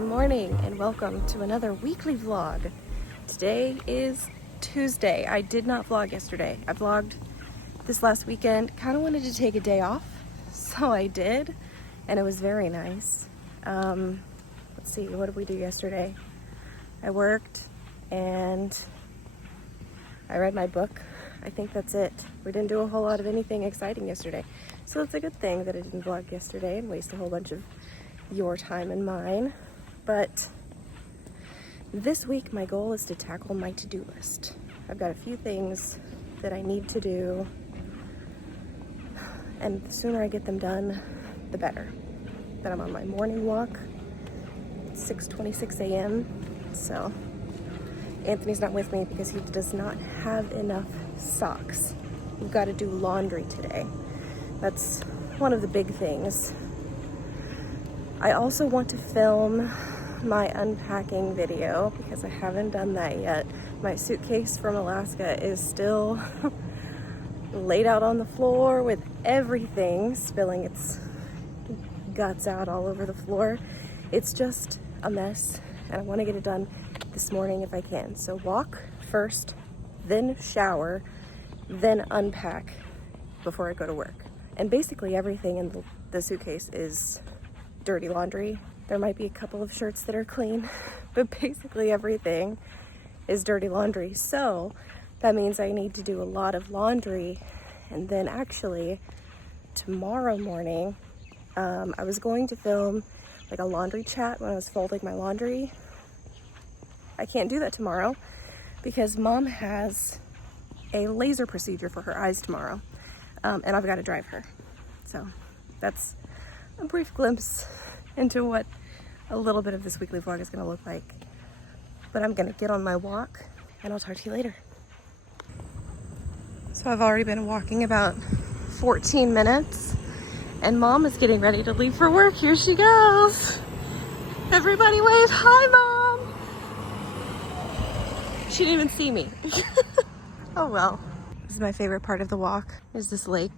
Good morning and welcome to another weekly vlog. Today is Tuesday. I did not vlog yesterday. I vlogged this last weekend. Kind of wanted to take a day off, so I did, and it was very nice. Let's see, what did we do yesterday? I worked and I read my book. I think that's it. We didn't do a whole lot of anything exciting yesterday, so it's a good thing that I didn't vlog yesterday and waste a whole bunch of your time and mine. But this week my goal is to tackle my to-do list. I've got a few things that I need to do, and the sooner I get them done, the better. Then I'm on my morning walk, 6:26 a.m. So Anthony's not with me because he does not have enough socks. We've got to do laundry today. That's one of the big things. I also want to film my unpacking video because I haven't done that yet. My suitcase from Alaska is still laid out on the floor with everything spilling its guts out all over the floor. It's just a mess, and I want to get it done this morning if I can. So walk first, then shower, then unpack before I go to work. And basically everything in the suitcase is dirty laundry. There might be a couple of shirts that are clean, but basically everything is dirty laundry. So that means I need to do a lot of laundry. And then actually tomorrow morning, I was going to film like a laundry chat when I was folding my laundry. I can't do that tomorrow because Mom has a laser procedure for her eyes tomorrow, and I've got to drive her. So that's a brief glimpse into what a little bit of this weekly vlog is going to look like. But I'm going to get on my walk and I'll talk to you later. So I've already been walking about 14 minutes and Mom is getting ready to leave for work. Here she goes. Everybody wave. Hi, Mom. She didn't even see me. Oh well. This is my favorite part of the walk, is this lake.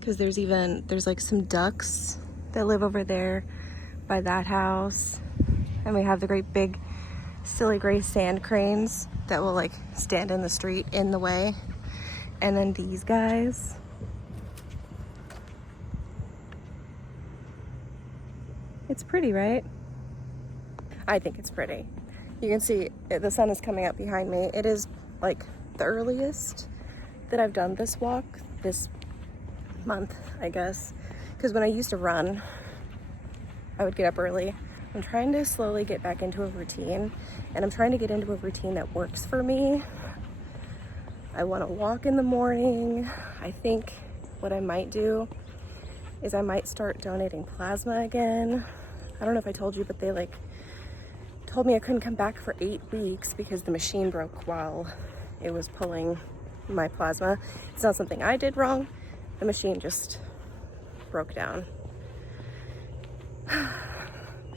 Because there's like some ducks that live over there by that house. And we have the great big silly gray sand cranes that will like stand in the street in the way. And then these guys. It's pretty, right? I think it's pretty. You can see the sun is coming up behind me. It is like the earliest that I've done this walk this month, I guess, because when I used to run, I would get up early. I'm trying to slowly get back into a routine, and I'm trying to get into a routine that works for me. I want to walk in the morning. I think what I might do is I might start donating plasma again. I don't know if I told you, but they like told me I couldn't come back for 8 weeks because the machine broke while it was pulling my plasma. It's not something I did wrong. The machine just broke down.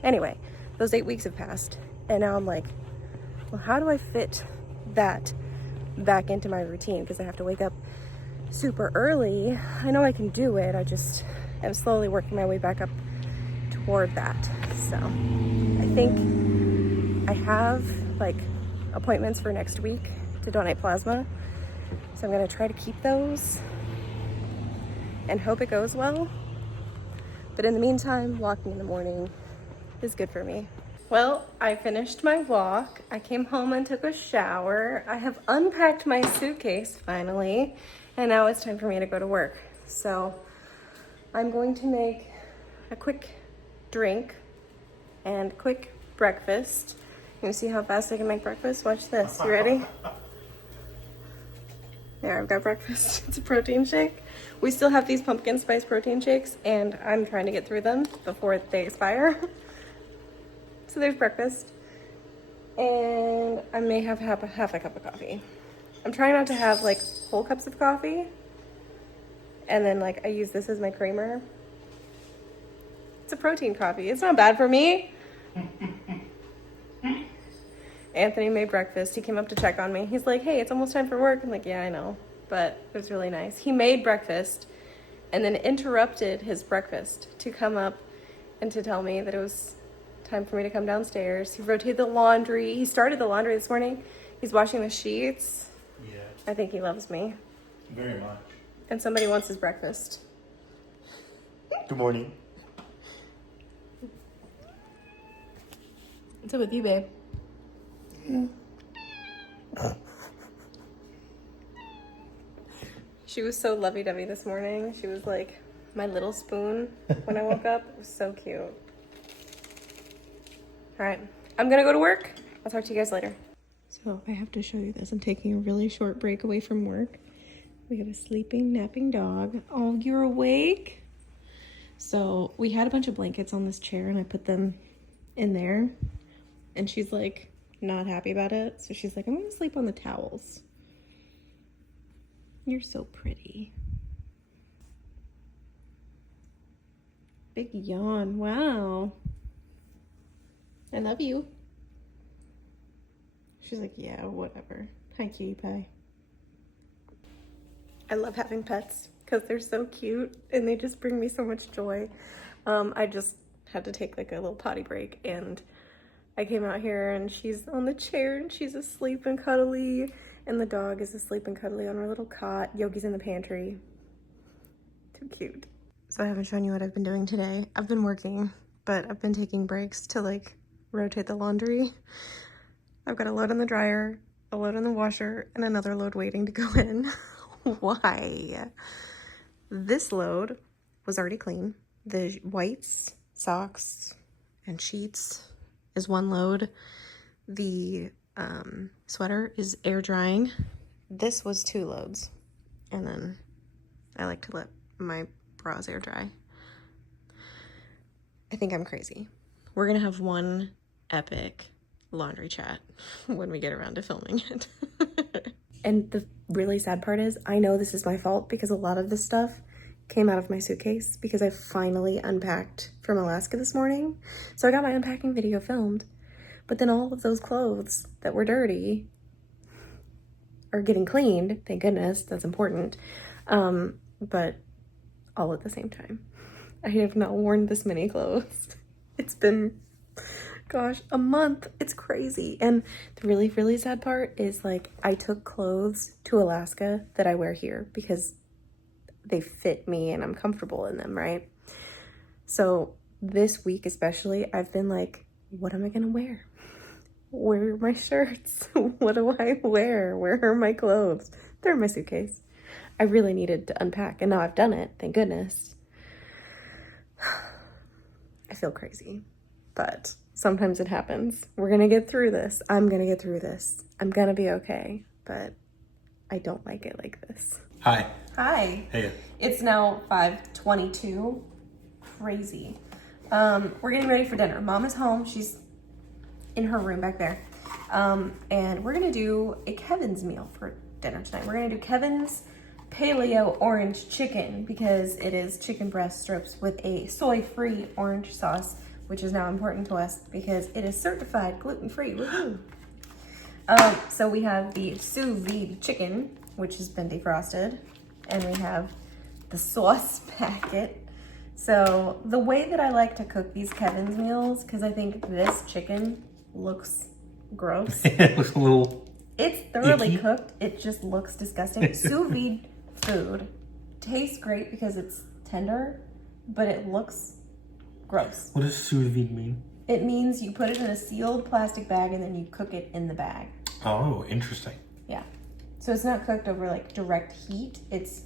Anyway, those 8 weeks have passed, and now I'm like, well, how do I fit that back into my routine? Because I have to wake up super early. I know I can do it. I just am slowly working my way back up toward that. So I think I have like appointments for next week to donate plasma. So I'm gonna try to keep those and hope it goes well. But in the meantime, walking in the morning is good for me. Well, I finished my walk. I came home and took a shower. I have unpacked my suitcase finally, and now it's time for me to go to work. So I'm going to make a quick drink and quick breakfast. You wanna see how fast I can make breakfast? Watch this. You ready? There, I've got breakfast. It's a protein shake. We still have these pumpkin spice protein shakes, and I'm trying to get through them before they expire. So there's breakfast. And I may have half a cup of coffee. I'm trying not to have like whole cups of coffee. And then like I use this as my creamer. It's a protein coffee. It's not bad for me. Anthony made breakfast. He came up to check on me. He's like, hey, it's almost time for work. I'm like, yeah, I know. But it was really nice. He made breakfast and then interrupted his breakfast to come up and to tell me that it was time for me to come downstairs. He rotated the laundry. He started the laundry this morning. He's washing the sheets. Yeah. I think he loves me. Very much. And somebody wants his breakfast. Good morning. What's up with you, babe? She was so lovey-dovey this morning. She was like my little spoon when I woke up. It was so cute. All right, I'm gonna go to work. I'll talk to you guys later. So I have to show you this. I'm taking a really short break away from work. We have a sleeping, napping dog. Oh, you're awake? So we had a bunch of blankets on this chair and I put them in there. And she's like not happy about it. So she's like, I'm gonna sleep on the towels. You're so pretty. Big yawn, wow. I love you. She's like, yeah, whatever. Hi, cutie pie. I love having pets because they're so cute and they just bring me so much joy. I just had to take like a little potty break and I came out here and she's on the chair and she's asleep and cuddly, and the dog is asleep and cuddly on her little cot. Yogi's in the pantry. Too cute. So I haven't shown you what I've been doing today. I've been working, but I've been taking breaks to like rotate the laundry. I've got a load in the dryer, a load in the washer, and another load waiting to go in. Why? This load was already clean. The whites, socks, and sheets is one load. The sweater is air drying. This was 2 loads. And then I like to let my bras air dry. I think I'm crazy. We're gonna have one epic laundry chat when we get around to filming it. And the really sad part is, I know this is my fault because a lot of this stuff came out of my suitcase because I finally unpacked from Alaska this morning. So I got my unpacking video filmed, but then all of those clothes that were dirty are getting cleaned. Thank goodness, that's important. But all at the same time. I have not worn this many clothes. It's been, gosh, a month. It's crazy. And the really, really sad part is like I took clothes to Alaska that I wear here because they fit me and I'm comfortable in them, right? So this week especially, I've been like, what am I gonna wear? Where are my shirts? What do I wear? Where are my clothes? They're in my suitcase. I really needed to unpack and now I've done it, thank goodness. I feel crazy, but sometimes it happens. We're gonna get through this. I'm gonna get through this. I'm gonna be okay, but I don't like it like this. Hi. Hi. Hey. It's now 5:22. Crazy. We're getting ready for dinner. Mom is home. She's in her room back there. And we're gonna do a Kevin's meal for dinner tonight. We're gonna do Kevin's paleo orange chicken because it is chicken breast strips with a soy-free orange sauce, which is now important to us because it is certified gluten-free. Woohoo! So we have the sous vide chicken, which has been defrosted, and we have the sauce packet. So the way that I like to cook these Kevin's meals, because I think this chicken looks gross. It looks a little... It's thoroughly icky. cooked. It just looks disgusting. Sous vide food tastes great because it's tender, but it looks gross. What does sous vide mean? It means you put it in a sealed plastic bag and then you cook it in the bag. Oh, interesting. Yeah. So it's not cooked over like direct heat. It's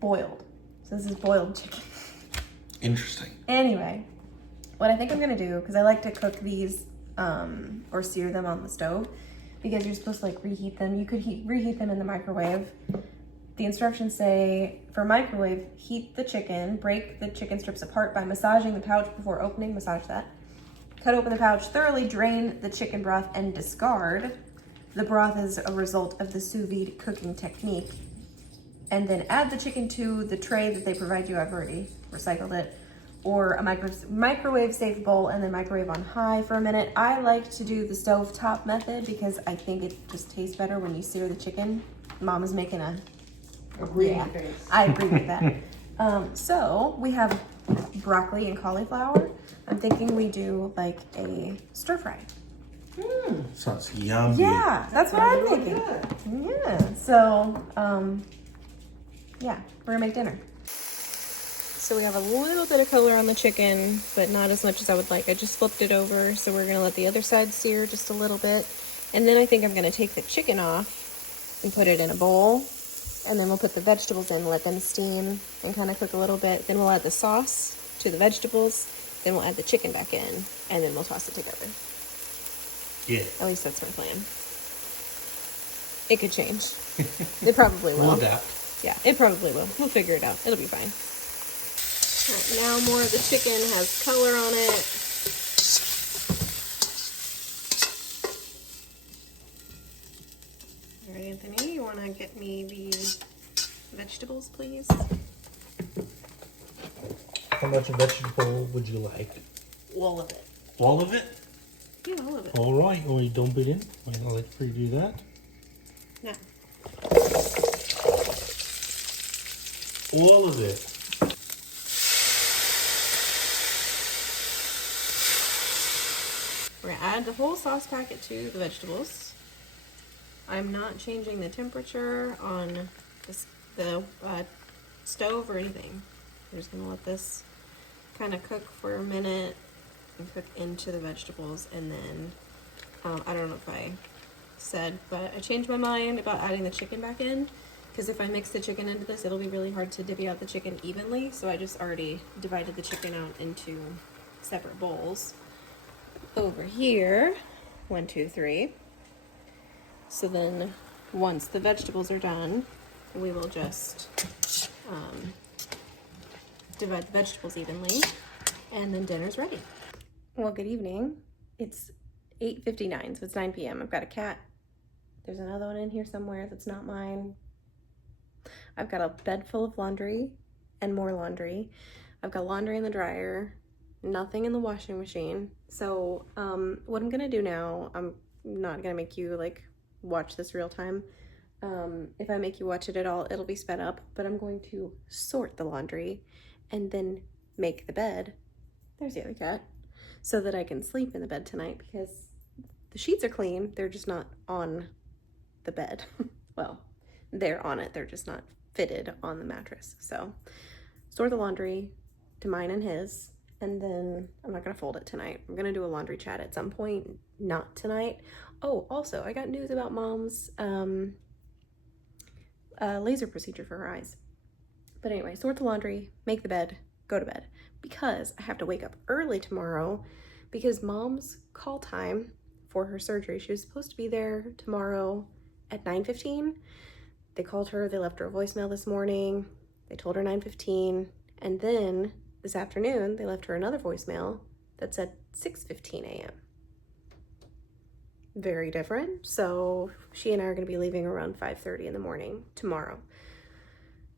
boiled. So this is boiled chicken. Interesting. Anyway, what I think I'm gonna do, because I like to cook these or sear them on the stove, because you're supposed to like reheat them. You could reheat them in the microwave. The instructions say for microwave, heat the chicken, break the chicken strips apart by massaging the pouch before opening, massage that. Cut open the pouch, thoroughly drain the chicken broth and discard. The broth is a result of the sous vide cooking technique. And then add the chicken to the tray that they provide you. I've already recycled it. Or a microwave safe bowl and then microwave on high for a minute. I like to do the stovetop method because I think it just tastes better when you sear the chicken. Mom is making a... Yeah, I agree with that. So we have broccoli and cauliflower. I'm thinking we do like a stir fry. Sounds yummy. Yeah, that's what I'm thinking. Yeah. So, yeah, we're gonna make dinner. So we have a little bit of color on the chicken, but not as much as I would like. I just flipped it over, so we're gonna let the other side sear just a little bit. And then I think I'm gonna take the chicken off and put it in a bowl. And then we'll put the vegetables in, let them steam and kind of cook a little bit. Then we'll add the sauce to the vegetables. Then we'll add the chicken back in, and then we'll toss it together. Yeah. At least that's my plan. It could change. It probably will. We'll adapt. Yeah, it probably will. We'll figure it out. It'll be fine. All right, now more of the chicken has color on it. All right, Anthony, you want to get me the vegetables, please? How much vegetable would you like? All of it. All of it? Yeah, all of it. All right. Or you dump it in. I'll let you do that. No. All of it. We're gonna add the whole sauce packet to the vegetables. I'm not changing the temperature on the stove or anything. We're just gonna let this kind of cook for a minute and cook into the vegetables, and then I don't know if I said, but I changed my mind about adding the chicken back in, because if I mix the chicken into this, it'll be really hard to divvy out the chicken evenly. So I just already divided the chicken out into separate bowls. Over here, 1, 2, 3. So then once the vegetables are done, we will just divide the vegetables evenly, and then dinner's ready. Well, good evening. It's 8:59, so it's 9 p.m. I've got a cat. There's another one in here somewhere that's not mine. I've got a bed full of laundry and more laundry. I've got laundry in the dryer, nothing in the washing machine. So what I'm gonna do now, I'm not gonna make you like watch this real time. If I make you watch it at all, it'll be sped up, but I'm going to sort the laundry and then make the bed. There's the other cat. So that I can sleep in the bed tonight, because the sheets are clean. They're just not on the bed. Well, they're on it. They're just not fitted on the mattress. So sort the laundry to mine and his, and then I'm not gonna fold it tonight. I'm gonna do a laundry chat at some point, not tonight. Oh, also, I got news about Mom's laser procedure for her eyes. But anyway, sort the laundry, make the bed, go to bed, because I have to wake up early tomorrow, because Mom's call time for her surgery, she was supposed to be there tomorrow at 9:15. They called her, they left her a voicemail this morning, they told her 9:15, and then this afternoon they left her another voicemail that said 6:15 a.m. Very different. So she and I are going to be leaving around 5:30 in the morning tomorrow.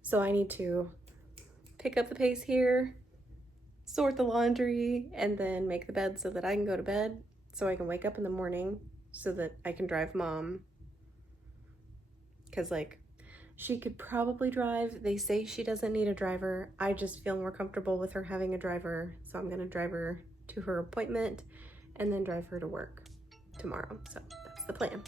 So I need to pick up the pace here, sort the laundry, and then make the bed so that I can go to bed, so I can wake up in the morning so that I can drive Mom. Because like, she could probably drive. They say she doesn't need a driver. I just feel more comfortable with her having a driver. So I'm gonna drive her to her appointment and then drive her to work tomorrow. So that's the plan.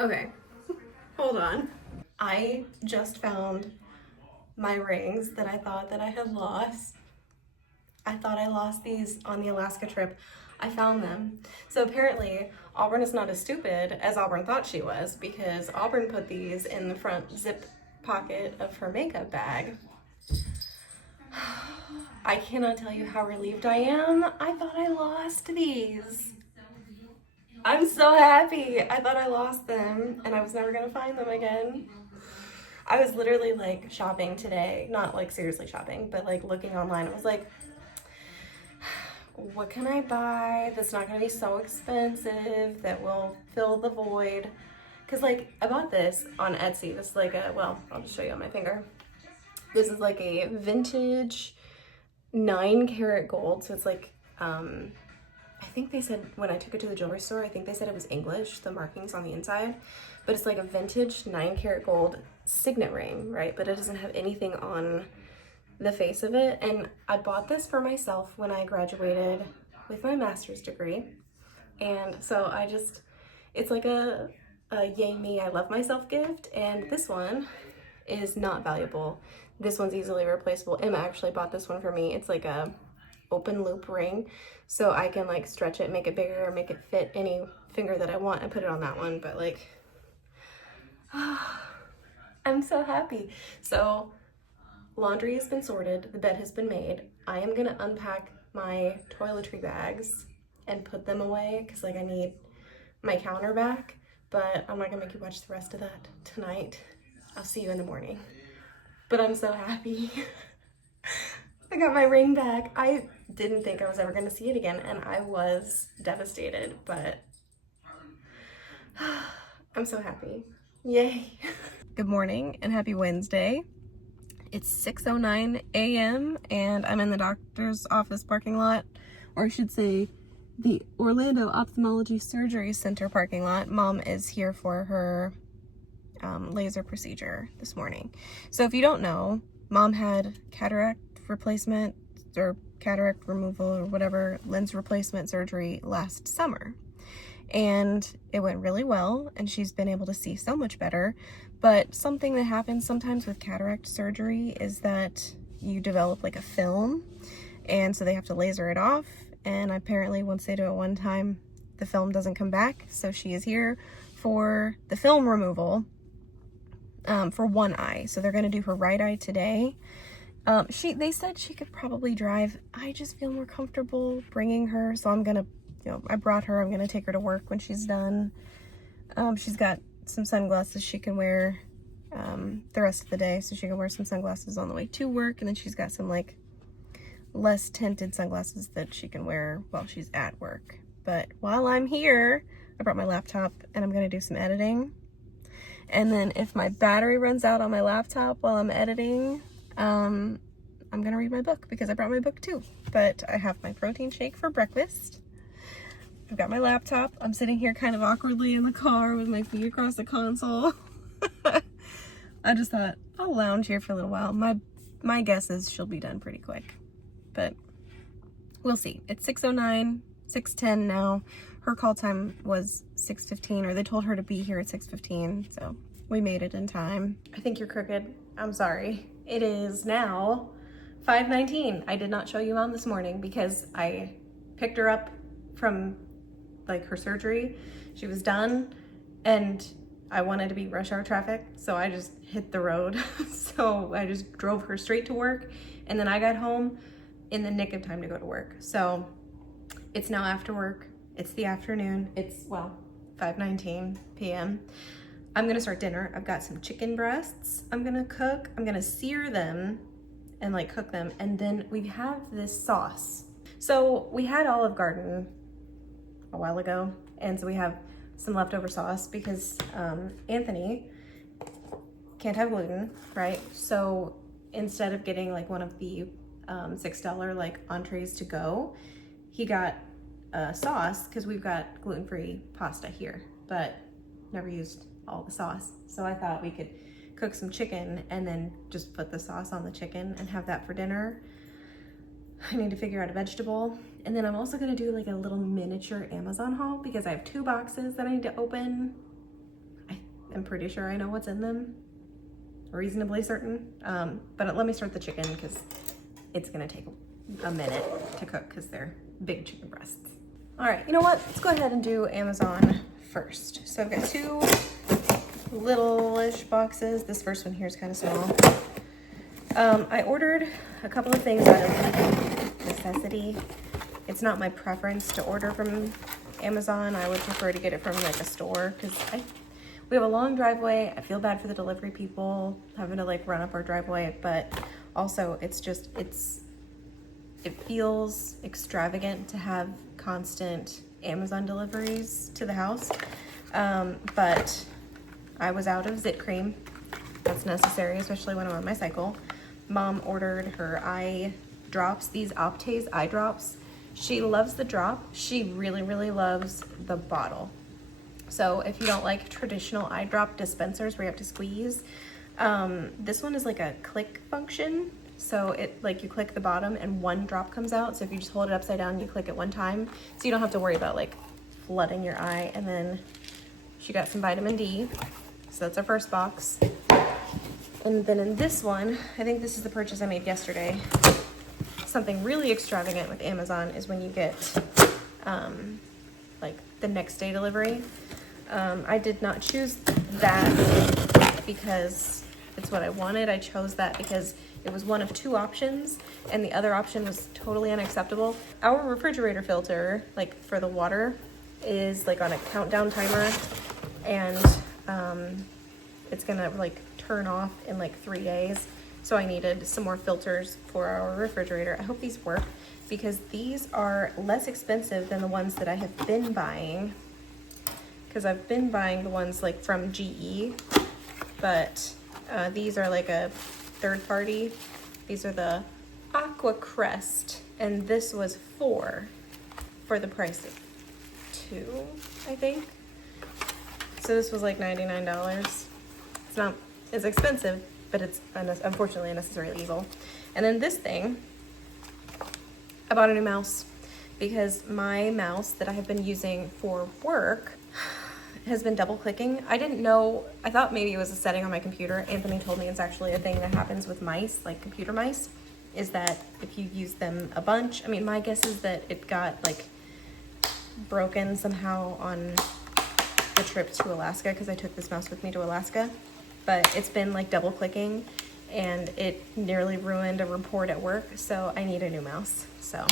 Okay, hold on. I just found my rings that I thought that I had lost. I thought I lost these on the Alaska trip. I found them. So apparently Auburn is not as stupid as Auburn thought she was, because Auburn put these in the front zip pocket of her makeup bag. I cannot tell you how relieved I am. I thought I lost these. I'm so happy. I thought I lost them and I was never gonna find them again. I was literally like shopping today, not like seriously shopping, but like looking online. I was like, what can I buy that's not gonna be so expensive that will fill the void? Cause like I bought this on Etsy. This is like a, well, I'll just show you on my finger. This is like a vintage 9 karat gold. So it's like, I think they said when I took it to the jewelry store, I think they said it was English, the markings on the inside, but it's like a vintage 9 karat gold signet ring, right? But it doesn't have anything on the face of it. And I bought this for myself when I graduated with my master's degree. And so I just, it's like a yay me, I love myself gift. And this one is not valuable. This one's easily replaceable. Emma actually bought this one for me. It's like a open loop ring, so I can like stretch it, make it bigger, make it fit any finger that I want and put it on that one. But like, I'm so happy. So laundry has been sorted, the bed has been made. I am gonna unpack my toiletry bags and put them away because like I need my counter back, but I'm not gonna make you watch the rest of that tonight. I'll see you in the morning. But I'm so happy. I got my ring back. I didn't think I was ever gonna see it again and I was devastated, but I'm so happy. Yay. Good morning and happy Wednesday. It's 6:09 a.m. and I'm in the doctor's office parking lot, or I should say the Orlando Ophthalmology Surgery Center parking lot. Mom is here for her laser procedure this morning. So if you don't know, Mom had cataract replacement or cataract removal or whatever, lens replacement surgery last summer. And it went really well and she's been able to see so much better. But something that happens sometimes with cataract surgery is that you develop like a film, and so they have to laser it off. And apparently once they do it one time, the film doesn't come back. So she is here for the film removal for one eye. So they're gonna do her right eye today. They said she could probably drive. I just feel more comfortable bringing her, so I'm gonna, I brought her. I'm gonna take her to work when she's done. She's got some sunglasses she can wear the rest of the day, so she can wear some sunglasses on the way to work, and then she's got some like less tinted sunglasses that she can wear while she's at work. But while I'm here, I brought my laptop and I'm gonna do some editing. And then if my battery runs out on my laptop while I'm editing, I'm gonna read my book because I brought my book too. But I have my protein shake for breakfast. I've got my laptop. I'm sitting here kind of awkwardly in the car with my feet across the console. I just thought I'll lounge here for a little while. My guess is she'll be done pretty quick, but we'll see. It's 6:09, 6:10 now. Her call time was 6:15, or they told her to be here at 6:15, so we made it in time. I think you're crooked. I'm sorry. It is now 5:19. I did not show you Mom this morning because I picked her up from like her surgery. She was done and I wanted to beat rush hour traffic, so I just hit the road. So I just drove her straight to work, and then I got home in the nick of time to go to work. So it's now after work. It's the afternoon. It's, well, 5:19 p.m. I'm gonna start dinner. I've got some chicken breasts I'm gonna cook. I'm gonna sear them and like cook them, and then we have this sauce. So we had Olive Garden a while ago, and so we have some leftover sauce because Anthony can't have gluten, right? So instead of getting like one of the $6 like entrees to go, he got sauce because we've got gluten-free pasta here, but never used all the sauce. So I thought we could cook some chicken and then just put the sauce on the chicken and have that for dinner. I need to figure out a vegetable. And then I'm also gonna do like a little miniature Amazon haul because I have 2 boxes that I need to open. I am pretty sure I know what's in them. Reasonably certain. But let me start the chicken because it's gonna take a minute to cook because they're big chicken breasts. All right, you know what? Let's go ahead and do Amazon first. So I've got 2 little-ish boxes. This first one here is kind of small. I ordered a couple of things out of necessity. It's not my preference to order from Amazon. I would prefer to get it from like a store because we have a long driveway. I feel bad for the delivery people having to like run up our driveway, but also it feels extravagant to have constant Amazon deliveries to the house. But I was out of zit cream. That's necessary, especially when I'm on my cycle. Mom ordered her eye drops, these Optase eye drops. She loves the drop. She really, really loves the bottle. So if you don't like traditional eye drop dispensers where you have to squeeze, this one is like a click function. So it like you click the bottom and 1 drop comes out. So if you just hold it upside down, you click it 1 time. So you don't have to worry about like flooding your eye. And then she got some vitamin D. So that's our first box. And then in this one, I think this is the purchase I made yesterday. Something really extravagant with Amazon is when you get like the next day delivery. I did not choose that because it's what I wanted. I chose that because it was one of 2 options and the other option was totally unacceptable. Our refrigerator filter, like for the water, is like on a countdown timer, and it's gonna like turn off in like 3 days. So I needed some more filters for our refrigerator. I hope these work because these are less expensive than the ones that I have been buying, because I've been buying the ones like from GE, but these are like a third party. These are the Aqua Crest, and this was 4 for the price of 2, I think. So this was like $99. It's not as expensive, but it's unfortunately unnecessarily evil. And then this thing, I bought a new mouse because my mouse that I have been using for work has been double clicking. I didn't know, I thought maybe it was a setting on my computer. Anthony told me it's actually a thing that happens with mice, like computer mice, is that if you use them a bunch, I mean, my guess is that it got like broken somehow on the trip to Alaska, because I took this mouse with me to Alaska, but it's been like double clicking and it nearly ruined a report at work, so I need a new mouse. So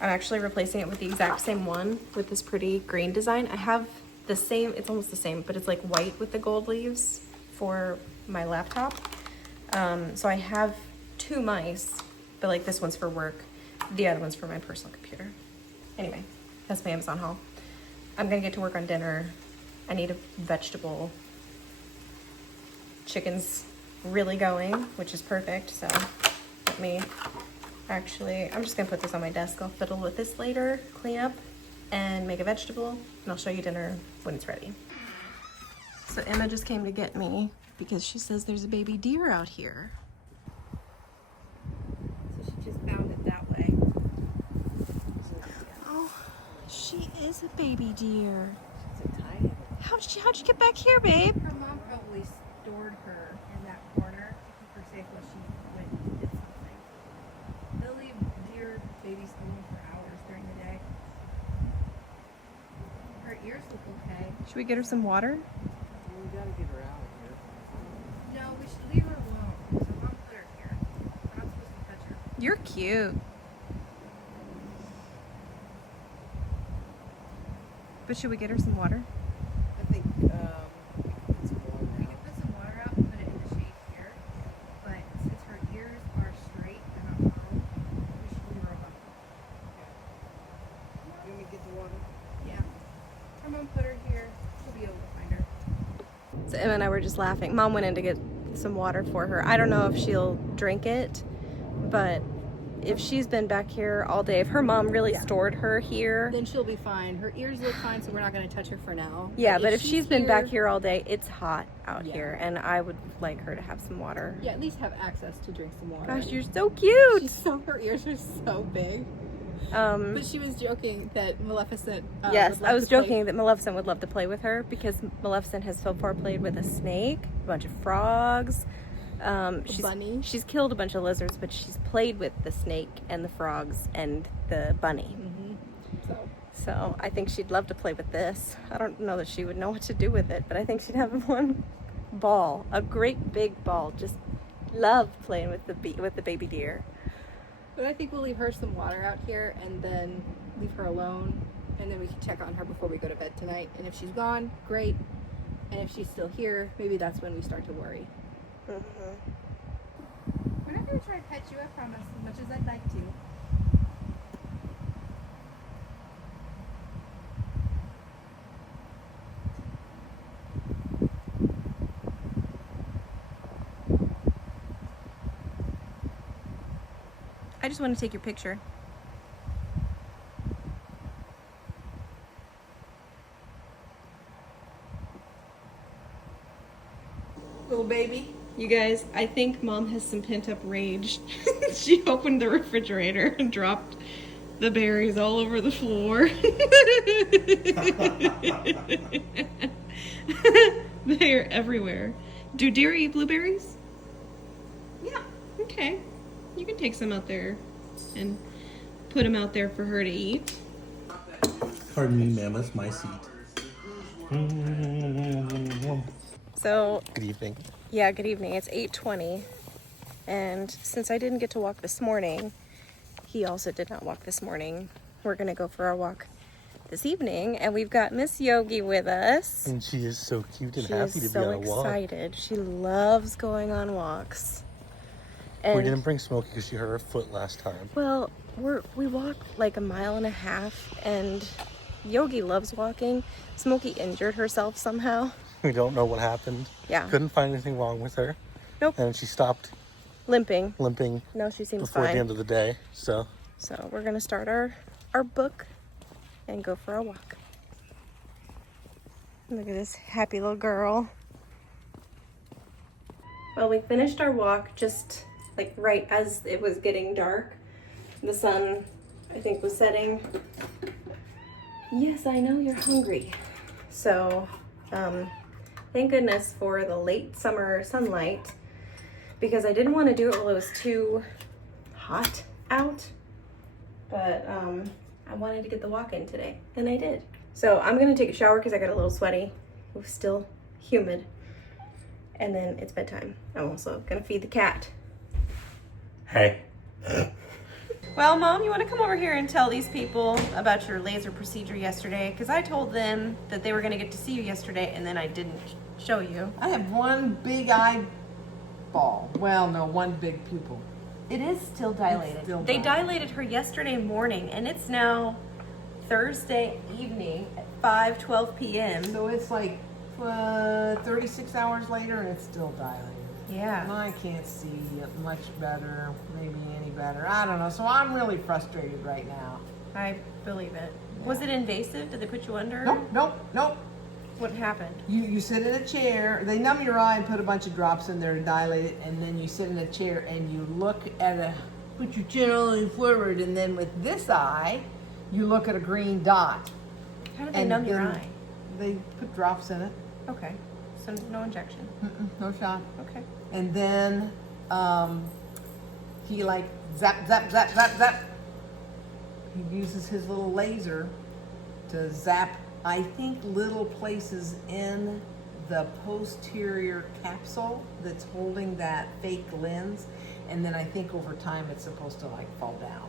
I'm actually replacing it with the exact same one with this pretty green design. I have the same, it's almost the same, but it's like white with the gold leaves for my laptop. So I have 2 mice, but like this one's for work, the other one's for my personal computer. Anyway, that's my Amazon haul. I'm gonna get to work on dinner. I need a vegetable. Chicken's really going, which is perfect. So let me actually, I'm just gonna put this on my desk. I'll fiddle with this later, clean up and make a vegetable, and I'll show you dinner when it's ready. So Emma just came to get me because she says there's a baby deer out here. So she just found it that way. Oh, she is a baby deer. She's a tiny. How'd you get back here, babe? Her mom probably stored her in that corner to keep her safe while she went and did something. They'll leave deer babies alone for hours during the day. Her ears look okay. Should we get her some water? We gotta get her out of here. No, we should leave her alone. So mom put her here. We're not supposed to touch her. You're cute. But should we get her some water? I think we can put some water We out. can put some water out and put it in the shade here. But since her ears are straight and not curled, we should leave her alone. You want me to get the water? Yeah. Her mom put her here. She'll be able to find her. So Emma and I were just laughing. Mom went in to get some water for her. I don't know if she'll drink it, but if she's been back here all day, if her mom really stored her here. Then she'll be fine. Her ears look fine, so we're not going to touch her for now. Yeah, but if she's been back here all day, it's hot out Yeah. here, and I would like her to have some water. Yeah, at least have access to drink some water. Gosh, you're so cute. Her ears are so big. But she was joking that Maleficent. Yes, would love I was to play- joking that Maleficent would love to play with her because Maleficent has so far played with a snake, a bunch of frogs. bunny. She's killed a bunch of lizards, but she's played with the snake and the frogs and the bunny. So I think she'd love to play with this. I don't know that she would know what to do with it, but I think she'd have one ball, a great big ball. Just love playing with the baby deer. But I think we'll leave her some water out here and then leave her alone. And then we can check on her before we go to bed tonight. And if she's gone, great. And if she's still here, maybe that's when we start to worry. We're not going to try to pet you, I promise, as much as I'd like to. I just want to take your picture. Little baby. You guys, I think Mom has some pent-up rage. She opened the refrigerator and dropped the berries all over the floor. They're everywhere. Do deer eat blueberries? Yeah. Okay. You can take some out there and put them out there for her to eat. Pardon me, ma'am, it's my seat. So, Good evening. yeah, good evening. It's 8:20. And since I didn't get to walk this morning, he also did not walk this morning. We're going to go for our walk this evening. And we've got Miss Yogi with us. And she is so cute and She happy to is be on so a walk. excited. She loves going on walks. And We didn't bring Smokey because she hurt her foot last time. well, we walked like a mile and a half, and Yogi loves walking. Smokey injured herself somehow. We don't know what happened. Yeah. Couldn't find anything wrong with her. Nope. And she stopped Limping. limping No, she seems before the fine. end of the day. So So we're gonna start our book and go for our walk. Look at this happy little girl. Well, we finished our walk just like right as it was getting dark. The sun, I think, was setting. Yes, I know you're hungry. So, thank goodness for the late summer sunlight because I didn't want to do it while it was too hot out. But I wanted to get the walk in today, and I did. So I'm gonna take a shower because I got a little sweaty. It was still humid. And then it's bedtime. I'm also gonna feed the cat. hey. Well, Mom, you want to come over here and tell these people about your laser procedure yesterday? Because I told them that they were going to get to see you yesterday, and then I didn't show you. I have one big eyeball. Well, no, one big pupil. It is still dilated. It's still They dilated. dilated her yesterday morning, and it's now Thursday evening at 5:12 p.m. So it's like 36 hours later and it's still dilated. Yeah. I can't see it much better, maybe any better. I don't know. So I'm really frustrated right now. I believe it. Was it invasive? Did they put you under? Nope. What happened? You sit in a chair, they numb your eye and put a bunch of drops in there to dilate it, and then you sit in a chair and you look at put your chin all the way forward, and then with this eye, you look at a green dot. How did they And numb your then eye? They put drops in it. Okay. So no injection. No shot. Okay. And then he like zap, zap, zap, zap, zap. He uses his little laser to zap, I think, little places in the posterior capsule that's holding that fake lens. And then I think over time it's supposed to like fall down.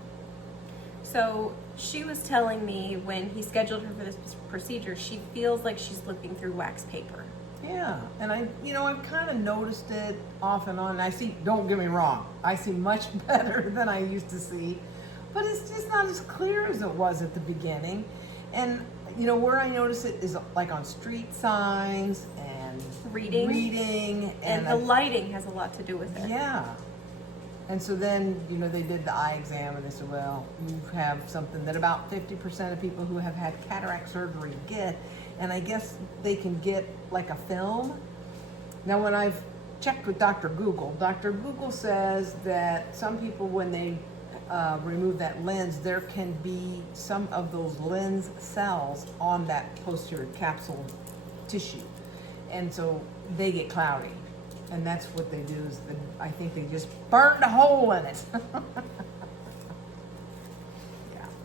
So she was telling me when he scheduled her for this procedure, she feels like she's looking through wax paper. Yeah, and I've kind of noticed it off and on. I see, don't get me wrong, I see much better than I used to see, but it's just not as clear as it was at the beginning. And where I notice it is like on street signs and Reading. And the lighting has a lot to do with it. Yeah. And so then, they did the eye exam and they said, well, you have something that about 50% of people who have had cataract surgery get. And I guess they can get like a film. Now, when I've checked with Dr. Google says that some people, when they remove that lens, there can be some of those lens cells on that posterior capsule tissue. And so they get cloudy. And that's what they do is, I think they just burned a hole in it.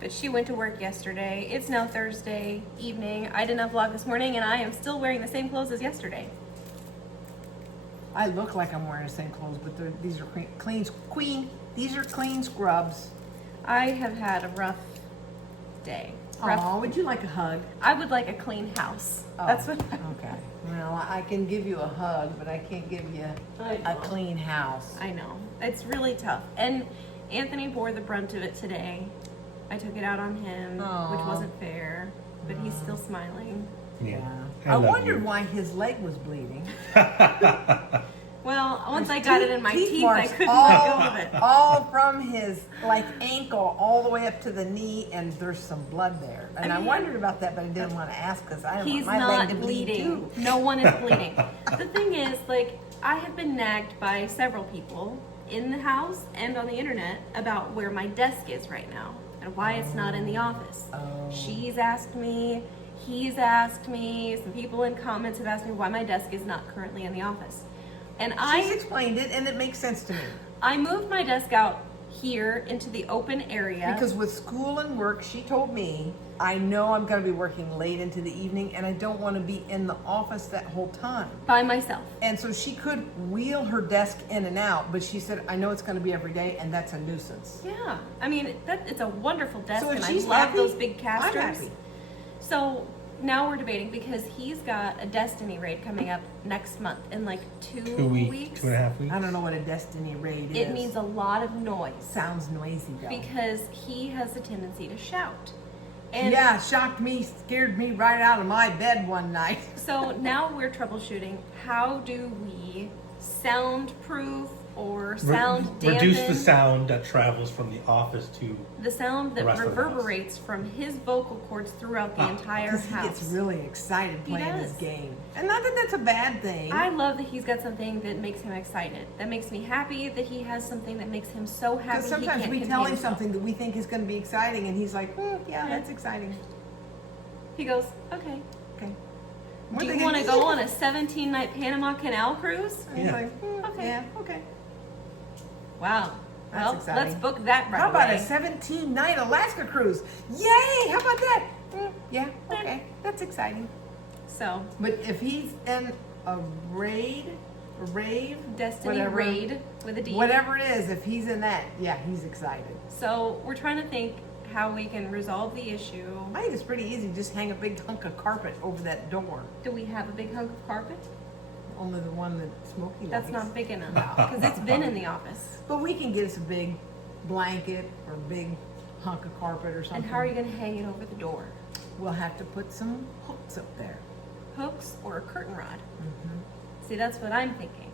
But she went to work yesterday. It's now Thursday evening. I did not vlog this morning, and I am still wearing the same clothes as yesterday. I look like I'm wearing the same clothes, but these are these are clean scrubs. I have had a rough day. Oh, would you like a hug? I would like a clean house. Oh, That's what. Okay. Well, I can give you a hug, but I can't give you a clean house. I know. It's really tough. And Anthony bore the brunt of it today. I took it out on him, which wasn't fair, but he's still smiling. Yeah. I I love wondered you. why his leg was bleeding. Well, once I got it in my teeth, I marks couldn't let go of it. all from his ankle all the way up to the knee, and there's some blood there. And I mean, wondered about that, but I didn't want to ask because I don't He's want my leg not to bleed bleeding. too. No one is bleeding. The thing is, I have been nagged by several people in the house and on the internet about where my desk is right now and why it's not in the office. She's asked me, he's asked me, some people in comments have asked me why my desk is not currently in the office. And She's explained it, and it makes sense to me. I moved my desk out here into the open area. Because with school and work, she told me, I know I'm going to be working late into the evening, and I don't want to be in the office that whole time. By myself. And so she could wheel her desk in and out, but she said, I know it's going to be every day, and that's a nuisance. Yeah. I mean, it's a wonderful desk, So if and I she's love happy, those big I'm casters. happy. So now we're debating because he's got a Destiny raid coming up next month in 2 2 weeks, weeks. 2.5 weeks. I don't know what a destiny raid is. It means a lot of noise Sounds noisy, though. because he has a tendency to shout. And Yeah, shocked me, scared me right out of my bed one night. so now we're troubleshooting how do we soundproof or sound dampen Reduce the sound that travels from the office to. the sound that the rest of the house. reverberates from his vocal cords throughout the entire Because he house. gets really excited He playing this does. game. And not that that's a bad thing. I love that he's got something that makes him excited. That makes me happy that he has something that makes him so happy. Because sometimes he can't we contain tell him himself. something that we think is going to be exciting, and he's like, yeah, that's exciting. He goes, okay. Okay. Do you want to go on a 17-night Panama Canal cruise? And he's Yeah. like, Okay. yeah, okay. Wow. That's Well, exciting. let's book that right How about away. a 17-night Alaska cruise? Yay! How about that? Yeah, okay. That's exciting. So, But if he's in a rave, Destiny whatever, raid with a D. whatever it is, if he's in that, yeah, he's excited. So we're trying to think how we can resolve the issue. I think it's pretty easy. Just hang a big hunk of carpet over that door. Do we have a big hunk of carpet? Only the one that Smokey likes. That's not big enough because it's been in the office. But we can get us a big blanket or a big hunk of carpet or something. And how are you going to hang it over the door? We'll have to put some hooks up there. Hooks or a curtain rod? Mm-hmm. See, that's what I'm thinking.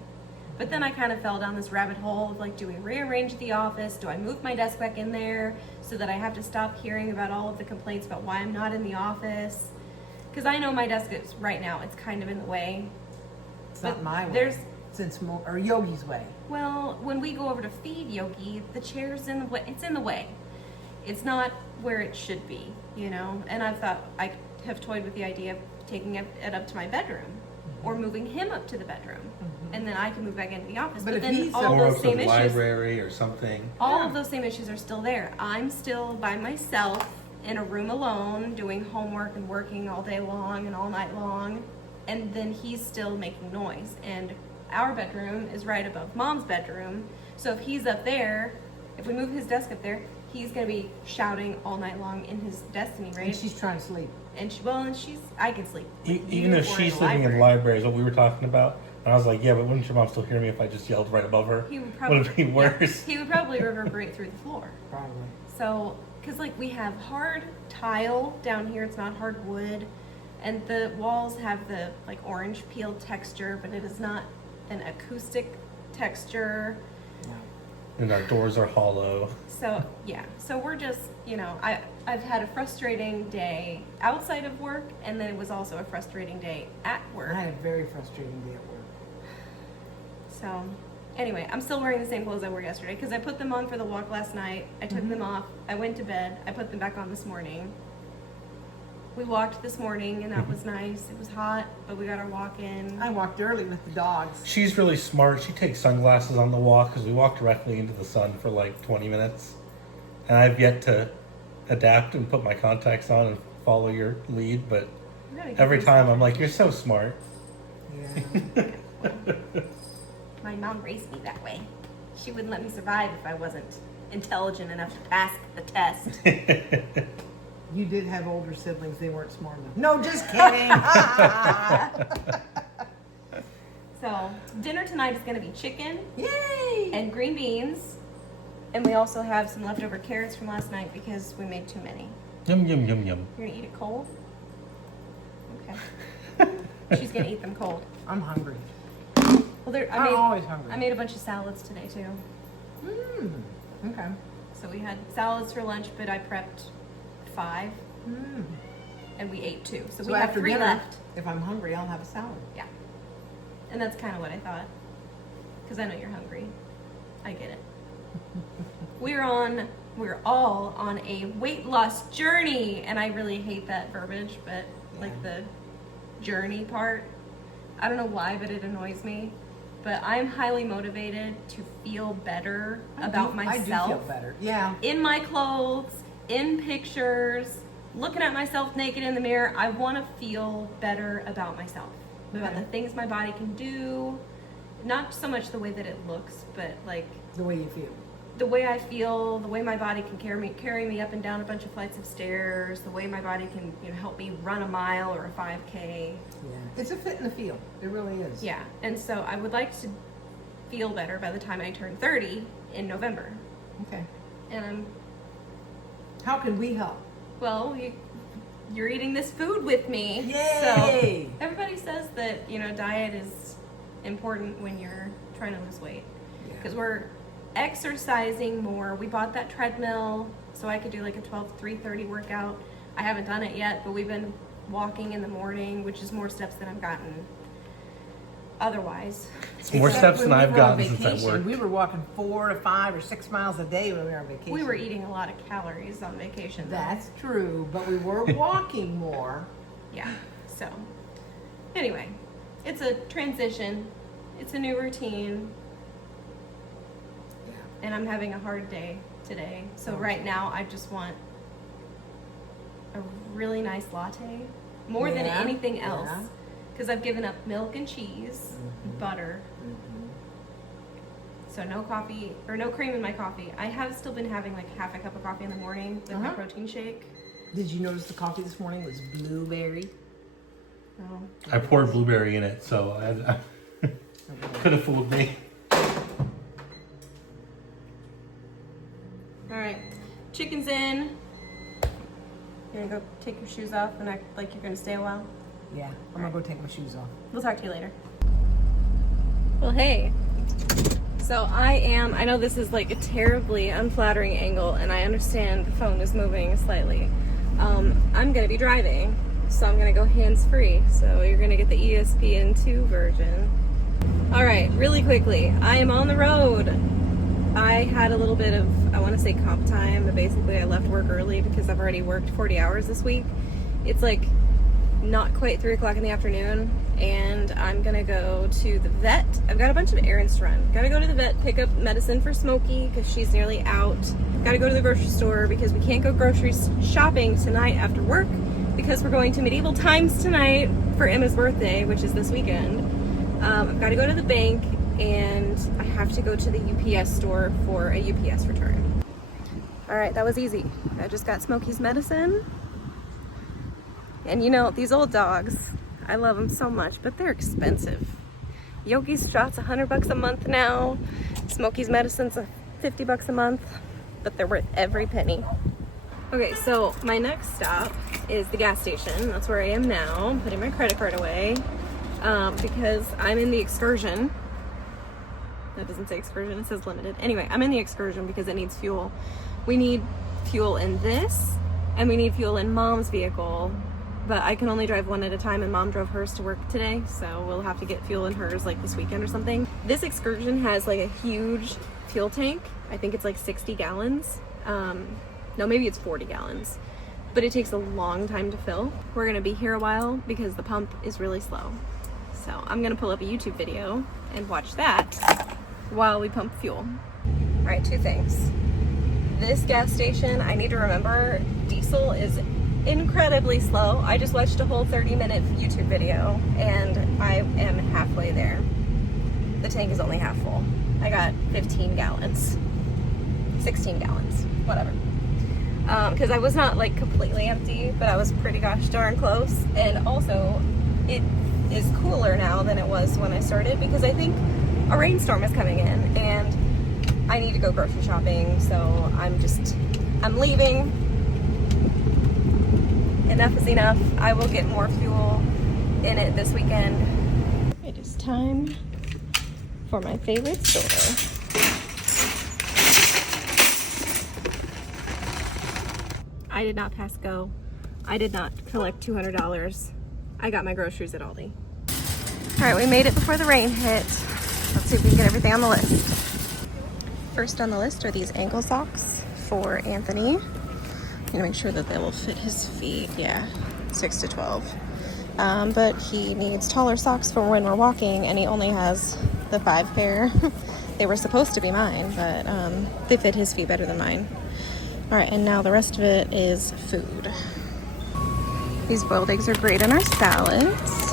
But then I kind of fell down this rabbit hole of do we rearrange the office? Do I move my desk back in there so that I have to stop hearing about all of the complaints about why I'm not in the office? Because I know my desk is right now, it's kind of in the way. It's But not my way. there's- or Yogi's way. Well, when we go over to feed Yogi, the chair's in the way. It's in the way. It's not where it should be, And I've thought I have toyed with the idea of taking it up to my bedroom or moving him up to the bedroom, and then I can move back into the office. But if then he's all Or those up to same the issues, library or something. all Yeah. of those same issues are still there. I'm still by myself in a room alone, doing homework and working all day long and all night long, and then he's still making noise. And our bedroom is right above Mom's bedroom, so if he's up there, if we move his desk up there, he's gonna be shouting all night long in his Destiny raid. And she's trying to sleep. I can sleep. with Even you if or she's the sleeping in the library. library, is what we were talking about. And I was like, yeah, but wouldn't your mom still hear me if I just yelled right above her? He would Would it be worse? He would probably reverberate through the floor. Probably. So, because we have hard tile down here, it's not hard wood, and the walls have the orange peel texture, but it is not an acoustic texture. And our doors are hollow. So yeah, so we're just I've had a frustrating day outside of work, and then it was also a frustrating day at I work. had a very frustrating day at work. So Anyway, I'm still wearing the same clothes I wore yesterday because I put them on for the walk last night. I took them off. I went to bed. I put them back on this morning. We walked this morning and that was nice. It was hot, but we got our walk in. I walked early with the dogs. She's really smart. She takes sunglasses on the walk because we walk directly into the sun for like 20 minutes. And I've yet to adapt and put my contacts on and follow your lead, but every time I'm like, you're so smart. Yeah. My mom raised me that way. She wouldn't let me survive if I wasn't intelligent enough to pass the test. You did have older siblings. They weren't smart enough. No, just kidding. So, dinner tonight is going to be chicken Yay! and green beans. And we also have some leftover carrots from last night because we made too many. Yum, yum, yum, yum. You're going to eat it cold? Okay. She's going to eat them cold. I'm hungry. Well, I'm always hungry. I made a bunch of salads today too. Okay. So we had salads for lunch, but I prepped 5, and we ate 2. So we have after 3 dinner, left. if I'm hungry, I'll have a salad. Yeah, and that's kind of what I thought, because I know you're hungry. I get it. We're all on a weight loss journey, and I really hate that verbiage, but like the journey part, I don't know why, but it annoys me. But I'm highly motivated to feel better about myself. I do feel better. Yeah. In my clothes, in pictures, looking at myself naked in the mirror. I want to feel better about myself, about the things my body can do. Not so much the way that it looks, but like The way you feel. the way I feel, the way my body can carry me up and down a bunch of flights of stairs, the way my body can help me run a mile or a 5K. Yeah. It's a fit and a feel. It really is. Yeah, and so I would like to feel better by the time I turn 30 in November. Okay. And How can we help? you're eating this food with me. Yay! So everybody says that, diet is important when you're trying to lose weight. Because we're exercising more. We bought that treadmill so I could do like a 12 to 3:30 workout. I haven't done it yet, but we've been walking in the morning, which is more steps than I've gotten otherwise. It's more Except steps when than we I've were on gotten since I vacation, worked. We were walking 4 to 5 or 6 miles a day when we were on vacation. We were eating a lot of calories on vacation. though. That's true, but we were walking more. Yeah. So, anyway, it's a transition. It's a new routine. And I'm having a hard day today. So right now I just want a really nice latte. More than anything else. Because I've given up milk and cheese, butter. So no coffee, or no cream in my coffee. I have still been having like half a cup of coffee in the morning with my protein shake. Did you notice the coffee this morning was blueberry? No. I poured blueberry in it, so I could have fooled me. All right, chicken's in. You're gonna go take your shoes off and act like you're gonna stay a while? Yeah, I'm gonna go take my shoes off. We'll talk to you later. Well, hey. So I know this is like a terribly unflattering angle, and I understand the phone is moving slightly. I'm gonna be driving, so I'm gonna go hands-free. So you're gonna get the ESPN2 version. All right, really quickly, I am on the road. I had a little bit of, I want to say comp time, but basically I left work early because I've already worked 40 hours this week. It's like not quite 3 o'clock in the afternoon, and I'm gonna go to the vet. I've got a bunch of errands to run. Gotta go to the vet, pick up medicine for Smokey because she's nearly out. Gotta go to the grocery store because we can't go grocery shopping tonight after work because we're going to medieval times tonight for Emma's birthday, which is this weekend. I've got to go to the bank, and I have to go to the UPS store for a UPS return. All right, that was easy. I just got Smokey's medicine. And these old dogs, I love them so much, but they're expensive. Yogi's shot's $100 a month now. Smokey's medicine's $50 a month, but they're worth every penny. Okay, so my next stop is the gas station. That's where I am now. I'm putting my credit card away because I'm in the excursion. That doesn't say excursion, it says limited. Anyway, I'm in the excursion because it needs fuel. We need fuel in this, and we need fuel in Mom's vehicle but I can only drive one at a time, and Mom drove hers to work today, so we'll have to get fuel in hers like this weekend or something. This excursion has like a huge fuel tank. I think it's like 60 gallons. No, maybe it's 40 gallons, but it takes a long time to fill. We're gonna be here a while because the pump is really slow. So I'm gonna pull up a YouTube video and watch that while we pump fuel. All right, two things. This gas station, I need to remember, diesel is incredibly slow. I just watched a whole 30-minute YouTube video and I am halfway there. The tank is only half full. I got 15 gallons, 16 gallons, whatever. Because I was not like completely empty, but I was pretty gosh darn close. And also, it is cooler now than it was when I started because I think a rainstorm is coming in and I need to go grocery shopping. So I'm leaving. Enough is enough. I will get more fuel in it this weekend. It is time for my favorite store. I did not pass go. I did not collect $200. I got my groceries at Aldi. All right, we made it before the rain hit. Let's see if we can get everything on the list. First on the list are these ankle socks for Anthony. I'm gonna make sure that they will fit his feet. Yeah, 6 to 12. But he needs taller socks for when we're walking, and he only has the 5 pair. They were supposed to be mine, but they fit his feet better than mine. All right, and now the rest of it is food. These boiled eggs are great in our salads,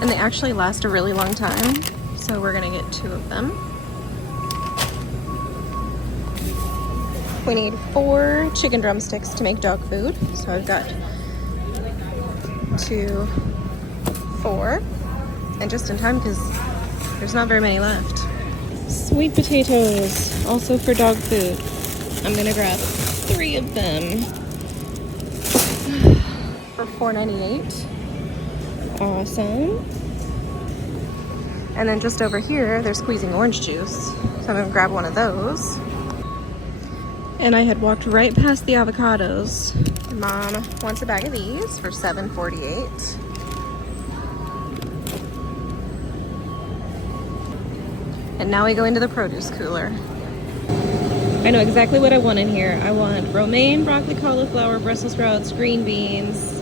and they actually last a really long time, so we're gonna get 2 of them. We need 4 chicken drumsticks to make dog food, so I've got 2, 4, and just in time because there's not very many left. Sweet potatoes, also for dog food. I'm gonna grab 3 of them for $4.98. Awesome. And then just over here, they're squeezing orange juice, so I'm gonna grab one of those. And I had walked right past the avocados. Mom wants a bag of these for $7.48. And now we go into the produce cooler. I know exactly what I want in here. I want romaine, broccoli, cauliflower, Brussels sprouts, green beans,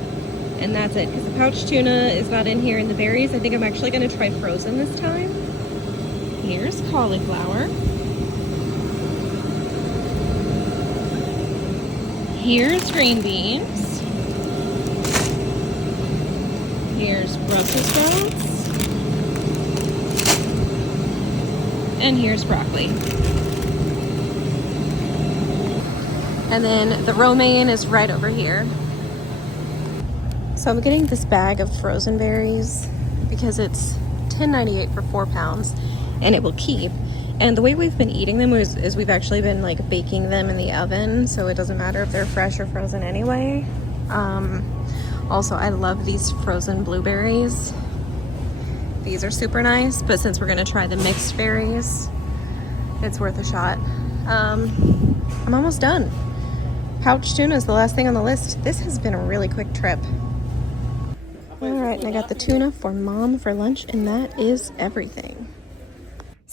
and that's it. Because the pouch tuna is not in here, and the berries, I think I'm actually going to try frozen this time. Here's cauliflower. Here's green beans. Here's Brussels sprouts. And here's broccoli. And then the romaine is right over here. So I'm getting this bag of frozen berries because it's $10.98 for 4 pounds and it will keep. And the way we've been eating them is we've actually been like baking them in the oven, so it doesn't matter if they're fresh or frozen anyway. Also, I love these frozen blueberries. These are super nice, but since we're gonna try the mixed berries, it's worth a shot. I'm almost done. Pouch tuna is the last thing on the list. This has been a really quick trip. All right, and I got the tuna for Mom for lunch, and that is everything.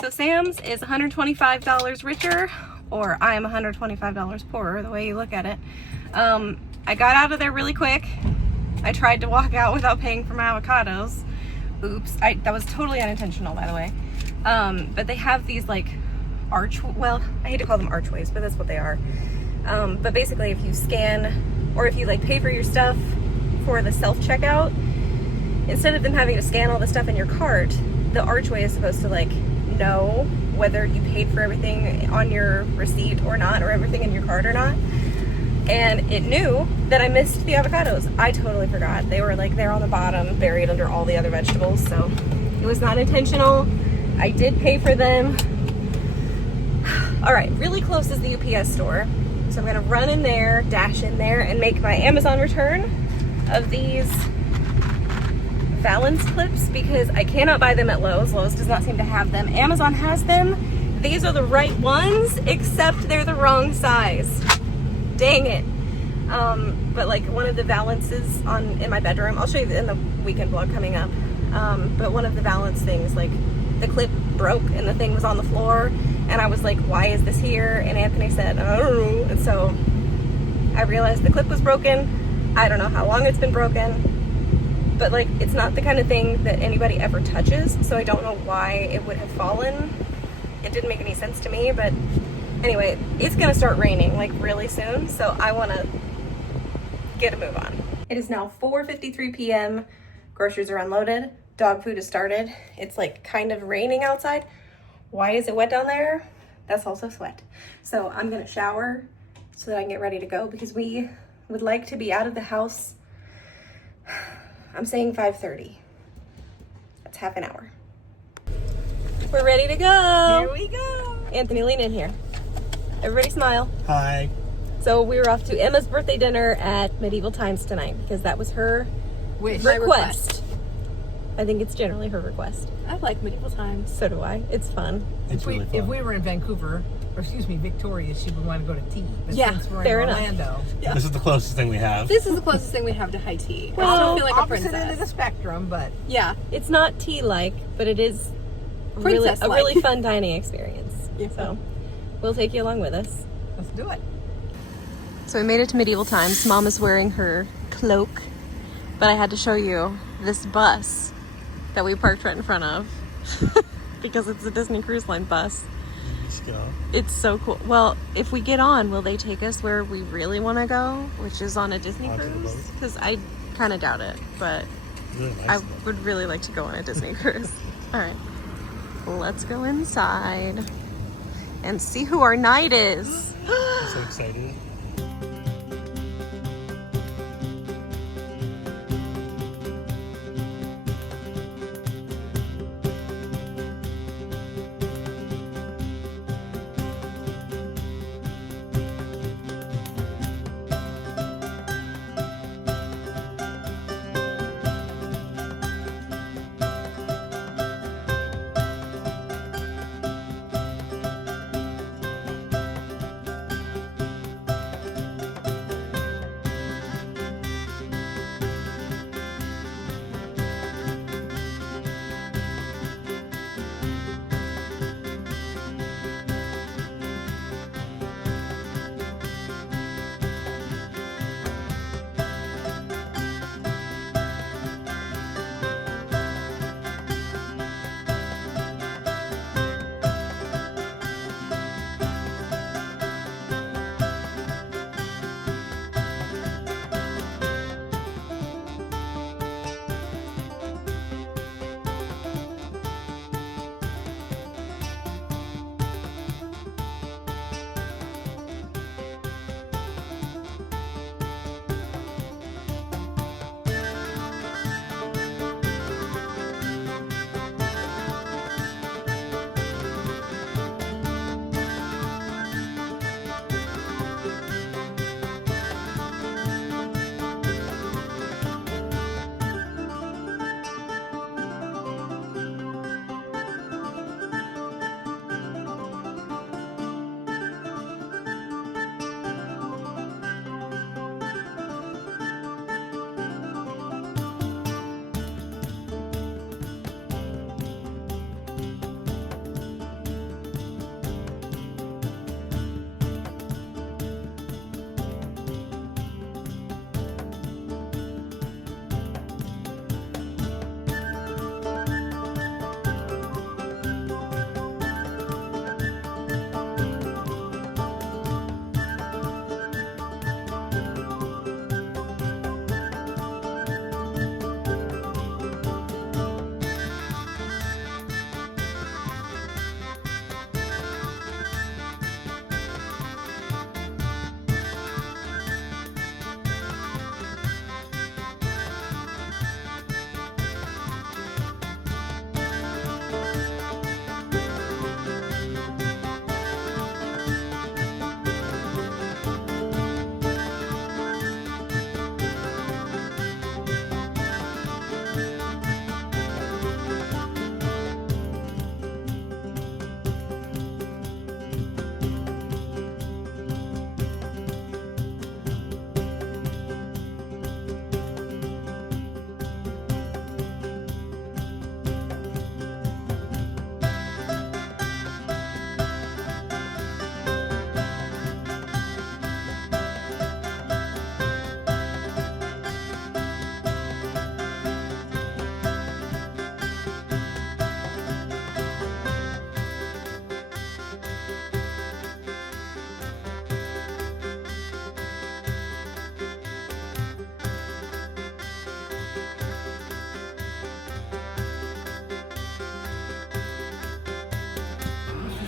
So Sam's is $125 richer, or I'm $125 poorer, the way you look at it. I got out of there really quick. I tried to walk out without paying for my avocados. Oops, that was totally unintentional, by the way. But they have these like well, I hate to call them archways, but that's what they are. But basically if you scan, or if you like pay for your stuff for the self-checkout, instead of them having to scan all the stuff in your cart, the archway is supposed to like know whether you paid for everything on your receipt or not, or everything in your cart or not. And it knew that I missed the avocados. I totally forgot. They were like there on the bottom, buried under all the other vegetables, so it was not intentional. I did pay for them. All right, really close is the UPS store. So I'm gonna run in there, dash in there, and make my Amazon return of these Valance clips because I cannot buy them at Lowe's. Lowe's does not seem to have them. Amazon has them. These are the right ones, except they're the wrong size. Dang it. But like one of the valances in my bedroom, I'll show you in the weekend vlog coming up. But one of the valance things, like the clip broke and the thing was on the floor, and I was like, why is this here? And Anthony said, I don't know. And so I realized the clip was broken. I don't know how long it's been broken, but like it's not the kind of thing that anybody ever touches, so I don't know why it would have fallen. It didn't make any sense to me, but anyway, it's gonna start raining like really soon, so I want to get a move on. It is now 4:53 p.m. Groceries are unloaded. Dog food has started. It's like kind of raining outside. Why is it wet down there? That's also sweat. So I'm gonna shower so that I can get ready to go, because we would like to be out of the house. I'm saying 5:30. That's half an hour. We're ready to go. Here we go. Anthony, lean in here. Everybody smile. Hi. So we were off to Emma's birthday dinner at Medieval Times tonight because that was her Wish. request. I think it's generally her request. I like Medieval Times. So do I. It's fun. It's really fun. If we were in Vancouver, or excuse me, Victoria, she would want to go to tea. But Yeah, since we're fair in enough. Orlando, This is the closest thing we have. This is the closest thing we have to high tea. I Well, still feel like a opposite end of the princess. spectrum, but Yeah. It's not tea-like, but it is really, a Princess-like. really fun dining experience. Yeah. So we'll take you along with us. let's do it. So we made it to Medieval Times. Mom is wearing her cloak, but I had to show you this bus that we parked right in front of because it's a Disney Cruise Line bus. Let's go. It's so cool. Well, if we get on, will they take us where we really want to go, which is on a Disney Onto the cruise? boat? Because I kind of doubt it, but Really nice. I though. would really like to go on a Disney cruise. All right, let's go inside and see who our knight is. I'm so excited.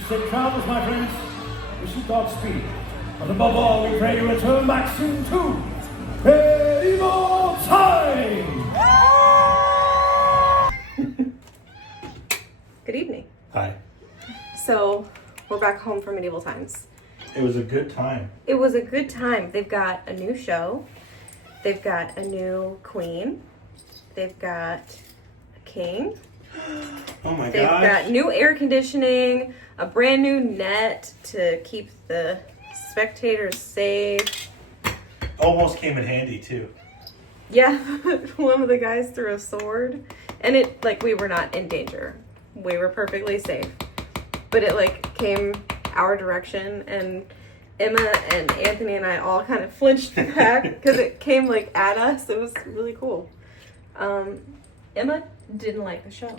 Safe travels, my friends. Wish you Godspeed. But above all, we pray you return back soon too. Medieval time! Good evening. Hi. So, we're back home from medieval times. It was a good time. It was a good time. They've got a new show. They've got a new queen. They've got a king. Oh my They've got new air conditioning, a brand new net to keep the spectators safe. Almost came in handy too. Yeah, one of the guys threw a sword, and it, like, we were not in danger. We were perfectly safe. But it, like, came our direction, and Emma and Anthony and I all kind of flinched back because it came, like, at us. It was really cool. Emma didn't like the show.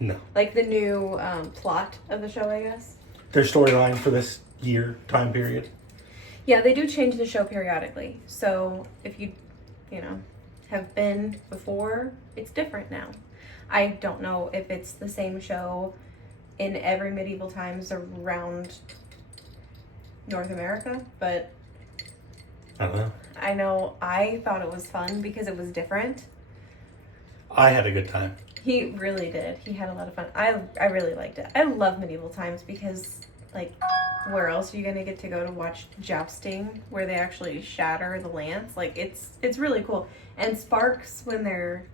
No. Like the new plot of the show, I guess. Their storyline for this year time period. Yeah, they do change the show periodically. So if you have been before, it's different now. I don't know if it's the same show in every medieval times around North America, but I don't know. I know I thought it was fun because it was different. I had a good time. He really did. He had a lot of fun. I really liked it. I love medieval times because, like, where else are you gonna get to go to watch jousting where they actually shatter the lance? Like, it's really cool. And sparks when they're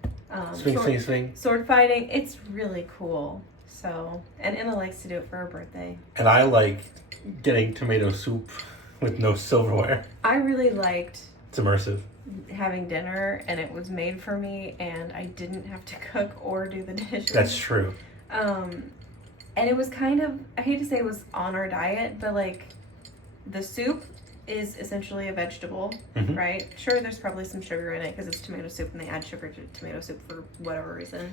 Swing. sword fighting. It's really cool. So, and Emma likes to do it for her birthday. And I like getting tomato soup with no silverware. I really liked It's immersive. having dinner, and it was made for me, and I didn't have to cook or do the dishes. That's true. And it was kind of, I hate to say it was on our diet, but, like, the soup is essentially a vegetable, Mhm. right? Sure, there's probably some sugar in it because it's tomato soup and they add sugar to tomato soup for whatever reason.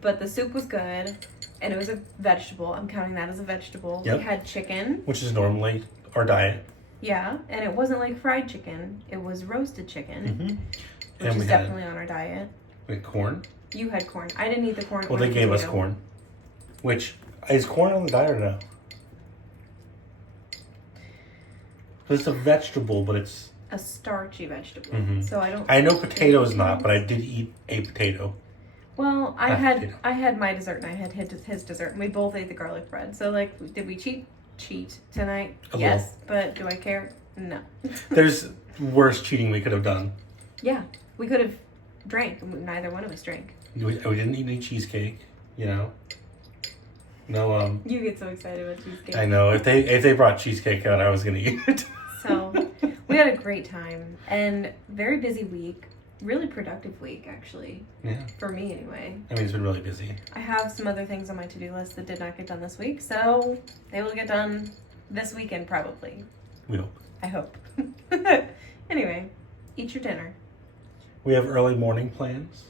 But the soup was good, and it was a vegetable. I'm counting that as a vegetable. Yep. We had chicken. Which is normally our diet. Yeah, and it wasn't like fried chicken. It was roasted chicken, Mm-hmm. which And is we had, definitely on our diet. with corn. You had corn. I didn't eat the corn. Well, or they gave us potato. corn. Which, is corn on the diet or no? Because it's a vegetable, but it's... A starchy vegetable. Mhm. So I don't. I know potato is not, but I did eat a potato. Well, I Mashed had potato. I had my dessert and I had his dessert, and we both ate the garlic bread. So, like, did we cheat tonight? A Yes, but do I care? No. There's worse cheating we could have done. Yeah, we could have drank, and neither one of us drank. We didn't eat any cheesecake, you know. No, You get so excited about cheesecake. I know if they brought cheesecake out, I was gonna eat it. So we had a great time and very busy week. Really productive week, actually, Yeah, for me anyway. I mean it's been really busy. I have some other things on my to-do list that did not get done this week, so they will get done this weekend probably. We hope. I hope. Anyway, eat your dinner. We have early morning plans.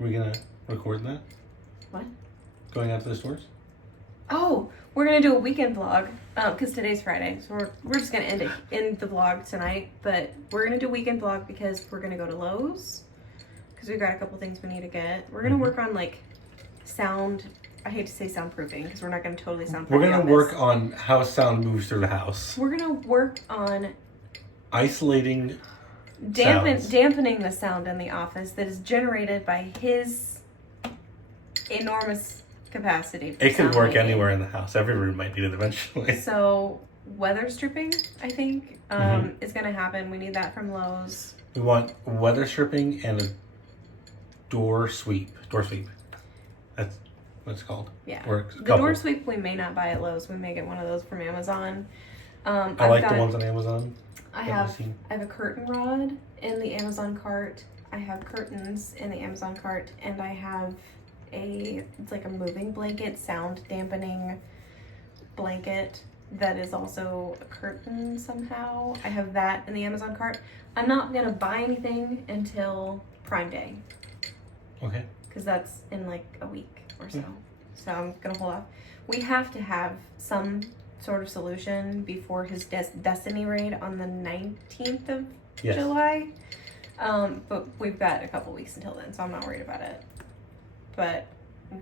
Are we gonna record that? What? Going out to the stores? Oh, we're gonna do a weekend vlog because today's Friday, so we're just gonna end the vlog tonight. But we're gonna do a weekend vlog because we're gonna go to Lowe's because we've got a couple things we need to get. We're gonna work on, like, sound. I hate to say soundproofing because we're not gonna totally soundproof. We're gonna the office. work on how sound moves through the house. We're gonna work on Isolating sounds. dampening the sound in the office that is generated by his enormous capacity. For It could sound work making. anywhere in the house. Every room might need it eventually. So weather stripping, I think, Mm-hmm. is gonna happen. We need that from Lowe's. We want weather stripping and a door sweep. Door sweep. That's what it's called. Yeah. Or a The couple. door sweep we may not buy at Lowe's. We may get one of those from Amazon. I like the ones on Amazon. I that have I've seen. I have a curtain rod in the Amazon cart. I have curtains in the Amazon cart, and I have it's like a moving blanket, sound dampening blanket that is also a curtain somehow. I have that in the Amazon cart. I'm not gonna buy anything until Prime Day Okay. because that's in like a week or so. Yeah. So I'm gonna hold off. We have to have some sort of solution before his Destiny raid on the 19th of Yes. July. But we've got a couple weeks until then, so I'm not worried about it. But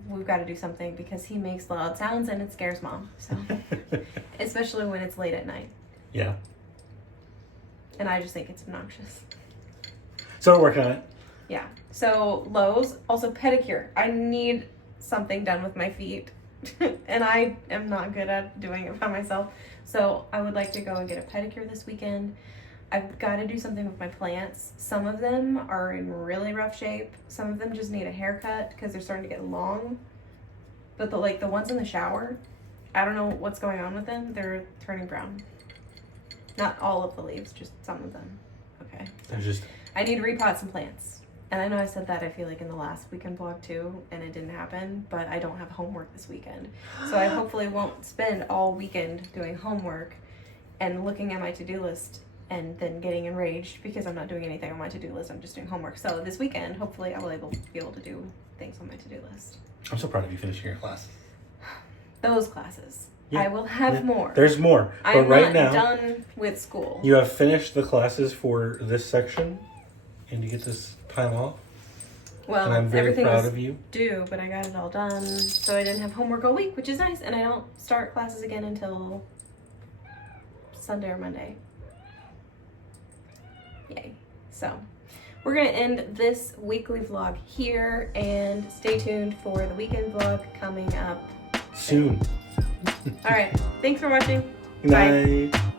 we've got to do something because he makes loud sounds and it scares Mom. So, especially when it's late at night. Yeah. And I just think it's obnoxious. So we're working on it. Yeah. So Lowe's, also pedicure. I need something done with my feet. And I am not good at doing it by myself. So I would like to go and get a pedicure this weekend. I've got to do something with my plants. Some of them are in really rough shape. Some of them just need a haircut because they're starting to get long. But the ones in the shower, I don't know what's going on with them. They're turning brown. Not all of the leaves, just some of them. Okay. They're just... I need to repot some plants. And I know I said that, I feel like, in the last weekend vlog too, and it didn't happen, but I don't have homework this weekend. So I hopefully won't spend all weekend doing homework and looking at my to-do list and then getting enraged because I'm not doing anything on my to-do list, I'm just doing homework. So this weekend, hopefully I will be able to do things on my to-do list. I'm so proud of you finishing your classes. Those classes. Yeah, I will have yeah. more. There's more. But I'm right not now, done with school. you have finished the classes for this section, and you get this time off. Well, And I'm very everything proud was of you. due, but I got it all done, so I didn't have homework all week, which is nice, and I don't start classes again until Sunday or Monday. Yay. So, we're gonna end this weekly vlog here, and stay tuned for the weekend vlog coming up Soon. Alright, thanks for watching. Good Bye. night.